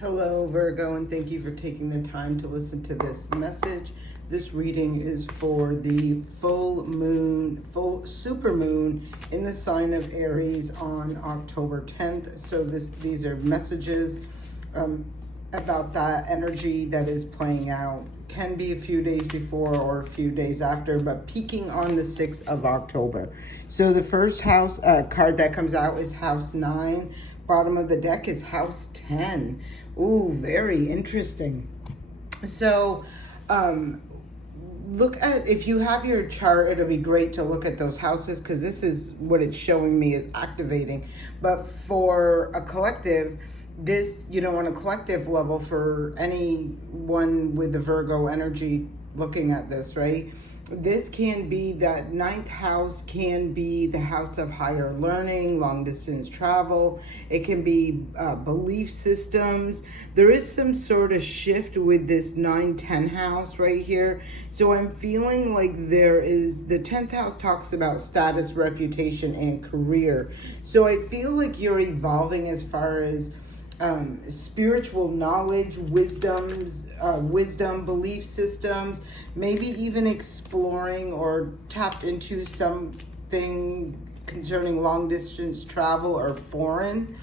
Hello, Virgo, and thank you for taking the time to listen to this message. This reading is for the full supermoon in the sign of Aries on October 10th. So these are messages about that energy that is playing out. Can be a few days before or a few days after, but peaking on the 6th of October. So the first house card that comes out is House 9. Bottom of the deck is House 10. Ooh, very interesting. So, look at, if you have your chart, it'll be great to look at those houses because this is what it's showing me is activating. But for a collective, this, on a collective level, for anyone with the Virgo energy looking at this, right? This can be that ninth house, can be the house of higher learning, long distance travel. It can be belief systems. There is some sort of shift with this 9-10 house right here. So I'm feeling like there is, the 10th house talks about status, reputation, and career. So I feel like you're evolving as far as spiritual knowledge, wisdom, belief systems, maybe even exploring or tapped into something concerning long distance travel or foreign.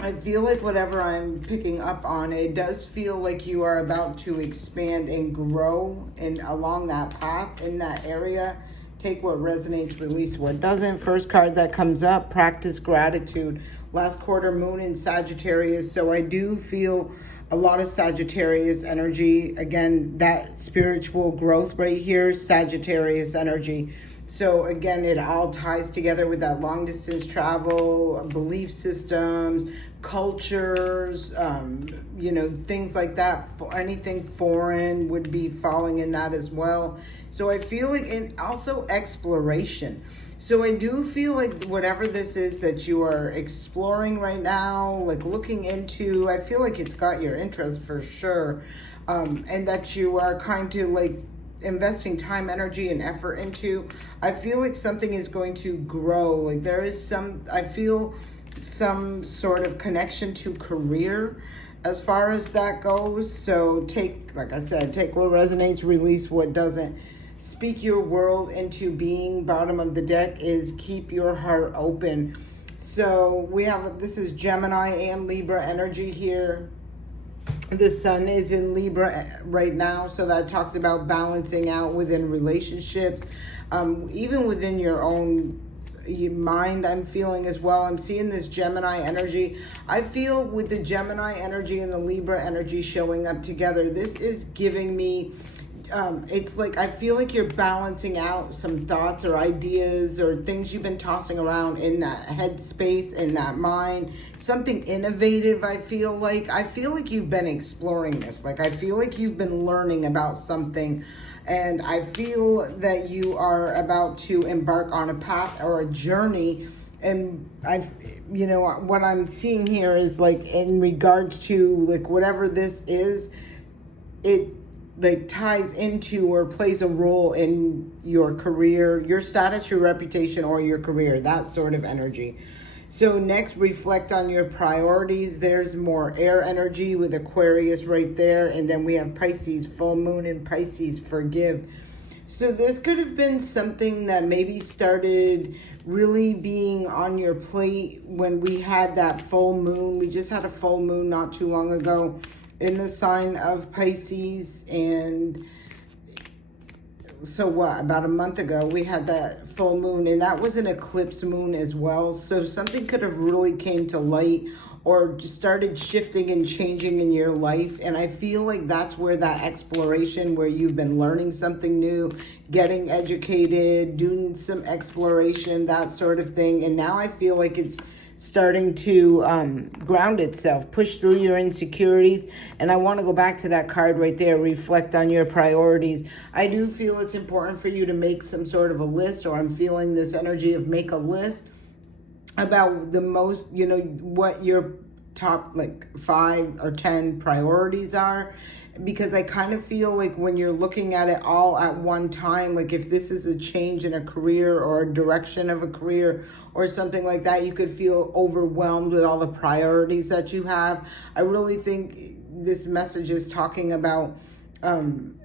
I feel like whatever I'm picking up on, it does feel like you are about to expand and grow and along that path in that area. Take what resonates, release what doesn't. First card that comes up, practice gratitude. Last quarter, moon in Sagittarius. So I do feel a lot of Sagittarius energy. Again, that spiritual growth right here, Sagittarius energy. So again, it all ties together with that long distance travel, belief systems, cultures, things like that. Anything foreign would be falling in that as well. So I feel like, and also exploration. So I do feel like whatever this is that you are exploring right now, like looking into, I feel like it's got your interest for sure. And that you are kind of like investing time, energy, and effort into. I feel like something is going to grow. Like there is I feel some sort of connection to career as far as that goes. So like I said, take what resonates, release what doesn't. Speak your world into being. Bottom of the deck is keep your heart open. So this is Gemini and Libra energy here. The sun is in Libra right now, so that talks about balancing out within relationships, even within your own mind. I'm feeling as well. I'm seeing this Gemini energy. I feel with the Gemini energy and the Libra energy showing up together, this is giving me it's like I feel like you're balancing out some thoughts or ideas or things you've been tossing around in that headspace, in that mind. Something innovative, I feel like you've been exploring this. Like I feel like you've been learning about something, and I feel that you are about to embark on a path or a journey. And what I'm seeing here is like in regards to like whatever this is, it like ties into or plays a role in your career, your status, your reputation, or your career, that sort of energy. So next, reflect on your priorities. There's more air energy with Aquarius right there. And then we have Pisces, full moon in Pisces, forgive. So this could have been something that maybe started really being on your plate when we had that full moon. We just had a full moon not too long ago in the sign of Pisces, and so about a month ago we had that full moon, and that was an eclipse moon as well. So something could have really came to light or just started shifting and changing in your life. And I feel like that's where that exploration, where you've been learning something new, getting educated, doing some exploration, that sort of thing. And now I feel like it's starting to ground itself, push through your insecurities. And I want to go back to that card right there, reflect on your priorities. I do feel it's important for you to make some sort of a list, or I'm feeling this energy of make a list about the most, what your top like 5 or 10 priorities are. because I kind of feel like when you're looking at it all at one time, like if this is a change in a career or a direction of a career or something like that, you could feel overwhelmed with all the priorities that you have. I really think this message is talking about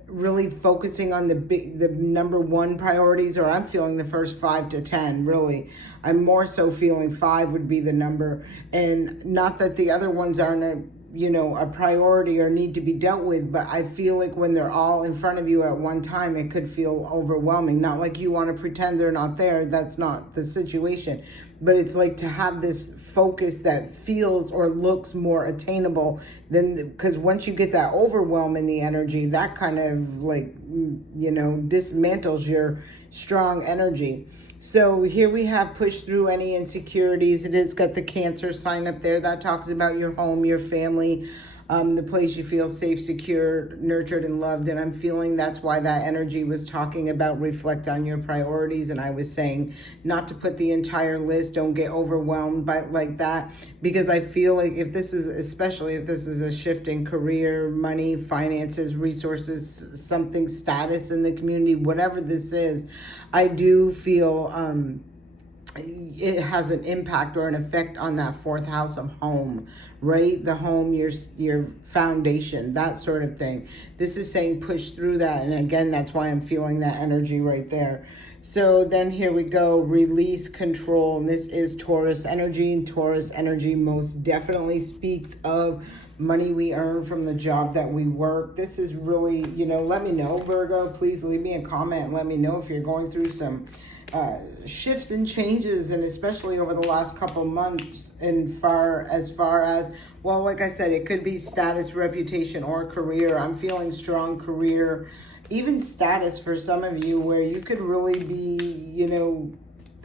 really focusing on the number one priorities, or I'm feeling the first 5 to 10, really. I'm more so feeling 5 would be the number, and not that the other ones aren't a priority or need to be dealt with, but I feel like when they're all in front of you at one time, it could feel overwhelming. Not like you want to pretend they're not there. That's not the situation. But it's like to have this focus that feels or looks more attainable than, because once you get that overwhelm in the energy, that kind of like, dismantles your strong energy. So here we have push through any insecurities. It has got the Cancer sign up there. That talks about your home, your family, the place you feel safe, secure, nurtured, and loved. And I'm feeling that's why that energy was talking about reflect on your priorities. And I was saying not to put the entire list, don't get overwhelmed by like that, because I feel like especially if this is a shift in career, money, finances, resources, something, status in the community, whatever this is, I do feel it has an impact or an effect on that 4th house of home, right? The home, your foundation, that sort of thing. This is saying push through that. And again, that's why I'm feeling that energy right there. So then here we go, release, control. And this is Taurus energy. And Taurus energy most definitely speaks of money we earn from the job that we work. This is really, let me know, Virgo. Please leave me a comment and let me know if you're going through some shifts and changes, and especially over the last couple months, as far as, well, like I said, it could be status, reputation, or career. I'm feeling strong career, even status for some of you, where you could really be,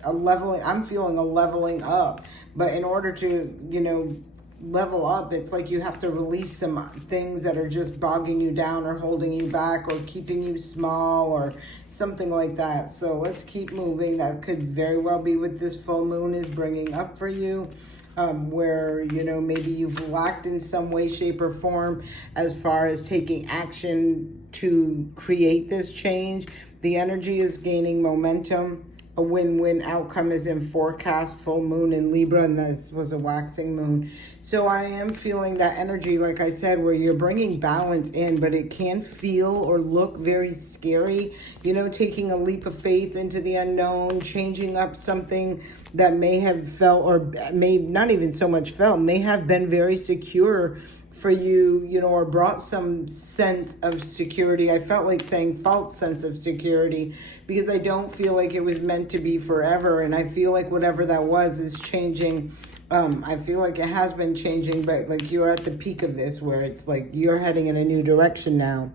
I'm feeling a leveling up. But in order to, level up, it's like you have to release some things that are just bogging you down or holding you back or keeping you small or something like that. So let's keep moving. That could very well be what this full moon is bringing up for you, where maybe you've lacked in some way, shape, or form as far as taking action to create this change. The energy is gaining momentum. A win-win outcome is in forecast, full moon in Libra, and this was a waxing moon. So I am feeling that energy, like I said, where you're bringing balance in, but it can feel or look very scary, taking a leap of faith into the unknown, changing up something that may have felt, or may not even so much felt, may have been very secure for you, or brought some sense of security. I felt like saying false sense of security, because I don't feel like it was meant to be forever. And I feel like whatever that was is changing. I feel like it has been changing, but like you're at the peak of this, where it's like you're heading in a new direction now.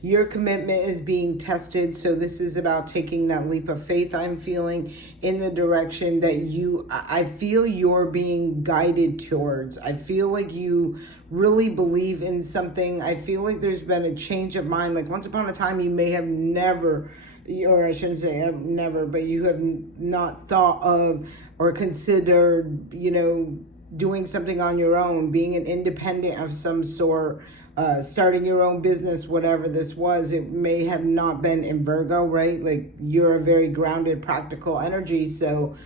Your commitment is being tested. So this is about taking that leap of faith, I'm feeling, in the direction that I feel you're being guided towards. I feel like you really believe in something. I feel like there's been a change of mind. Like once upon a time, you may have never, or I shouldn't say never, but you have not thought of or considered, doing something on your own, being an independent of some sort, starting your own business, whatever this was. It may have not been in Virgo, right? Like you're a very grounded, practical energy. So,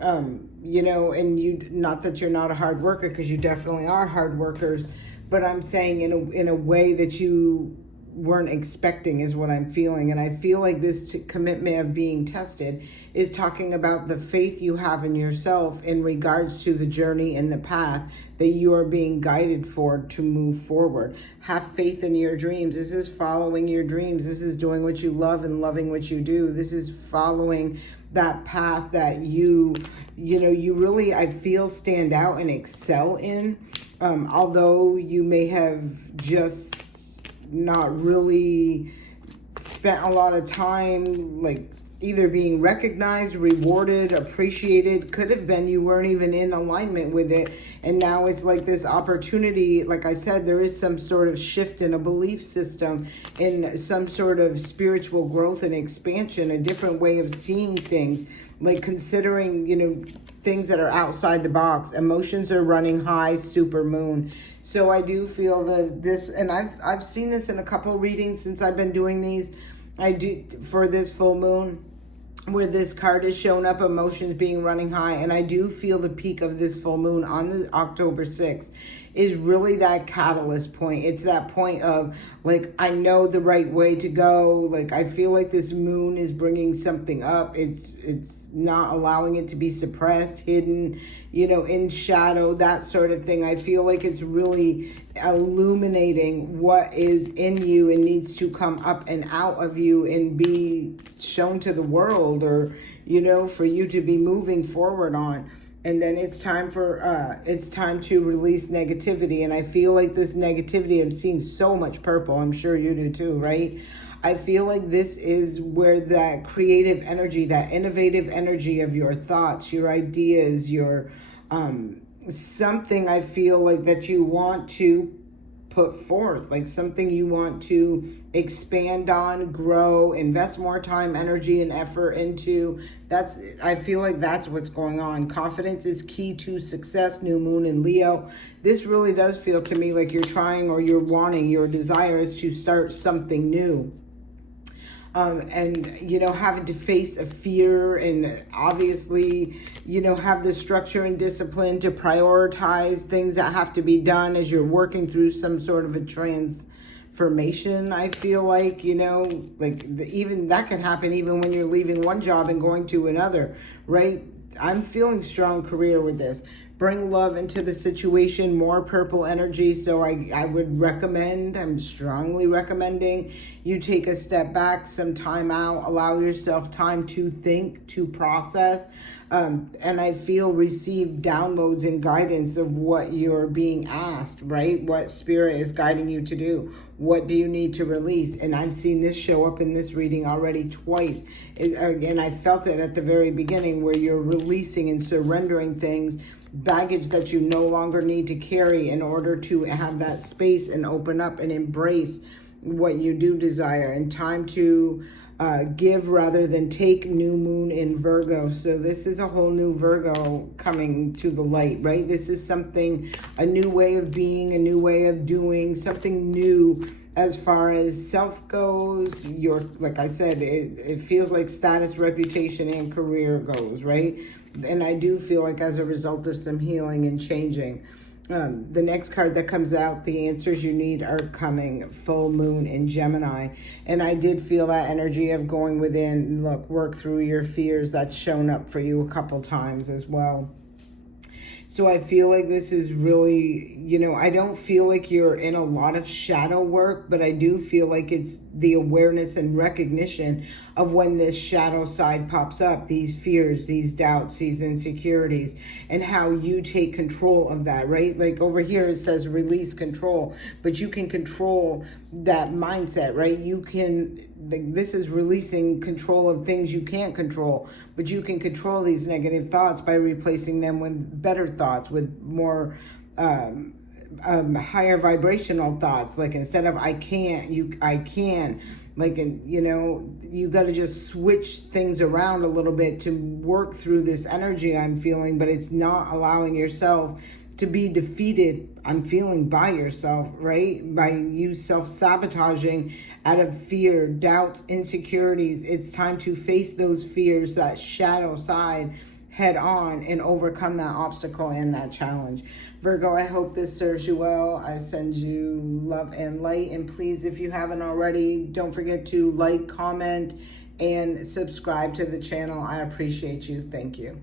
and you, not that you're not a hard worker, because you definitely are hard workers, but I'm saying in a way that you weren't expecting is what I'm feeling. And I feel like this commitment of being tested is talking about the faith you have in yourself in regards to the journey and the path that you are being guided for to move forward. Have faith in your dreams. This is following your dreams. This is doing what you love and loving what you do. This is following that path that you really, I feel, stand out and excel in. Although you may have just not really spent a lot of time like either being recognized, rewarded, appreciated. Could have been you weren't even in alignment with it, and now it's like this opportunity. Like I said, there is some sort of shift in a belief system, in some sort of spiritual growth and expansion, a different way of seeing things, like considering things that are outside the box. Emotions are running high, Supermoon. So I do feel that this, and I've seen this in a couple readings since I've been doing these. I do for this full moon, where this card is showing up, emotions being running high. And I do feel the peak of this full moon on the October 6th is really that catalyst point. It's that point of like, I know the right way to go. Like, I feel like this moon is bringing something up. It's not allowing it to be suppressed, hidden, in shadow, that sort of thing. I feel like it's really illuminating what is in you and needs to come up and out of you and be shown to the world, or for you to be moving forward on. And then it's time to release negativity. And I feel like this negativity, I'm seeing so much purple. I'm sure you do too, right? I feel like this is where that creative energy, that innovative energy of your thoughts, your ideas, your something I feel like that you want to put forth, like something you want to expand on, grow, invest more time, energy, and effort into. I feel like that's what's going on. Confidence is key to success, new moon in Leo. This really does feel to me like you're trying, or you're wanting, your desire is to start something new. And having to face a fear, and obviously have the structure and discipline to prioritize things that have to be done as you're working through some sort of a transformation. I feel like even that can happen even when you're leaving one job and going to another, right? I'm feeling strong career with this. Bring love into the situation, more purple energy. So I would recommend, I'm strongly recommending you take a step back, some time out, allow yourself time to think, to process. And I feel receive downloads and guidance of what you're being asked, right? What spirit is guiding you to do. What do you need to release? And I've seen this show up in this reading already twice. And I felt it at the very beginning, where you're releasing and surrendering things, baggage that you no longer need to carry, in order to have that space and open up and embrace what you do desire. And time to give rather than take, new moon in Virgo. So this is a whole new Virgo coming to the light, right? This is something, a new way of being, a new way of doing, something new as far as self goes. Like I said, it feels like status, reputation, and career goes, right? And I do feel like as a result of some healing and changing. The next card that comes out, the answers you need are coming. Full moon in Gemini. And I did feel that energy of going within. Look, work through your fears. That's shown up for you a couple times as well. So I feel like this is really, I don't feel like you're in a lot of shadow work, but I do feel like it's the awareness and recognition of when this shadow side pops up, these fears, these doubts, these insecurities, and how you take control of that, right? Like over here, it says release control, but you can control that mindset, right? This is releasing control of things you can't control, but you can control these negative thoughts by replacing them with better thoughts, with more higher vibrational thoughts. Like instead of I can't, I can. Like, you got to just switch things around a little bit to work through this energy I'm feeling, but it's not allowing yourself to be defeated, I'm feeling, by yourself, right? By you self-sabotaging out of fear, doubts, insecurities. It's time to face those fears, that shadow side, head on, and overcome that obstacle and that challenge. Virgo, I hope this serves you well. I send you love and light. And please, if you haven't already, don't forget to like, comment, and subscribe to the channel. I appreciate you. Thank you.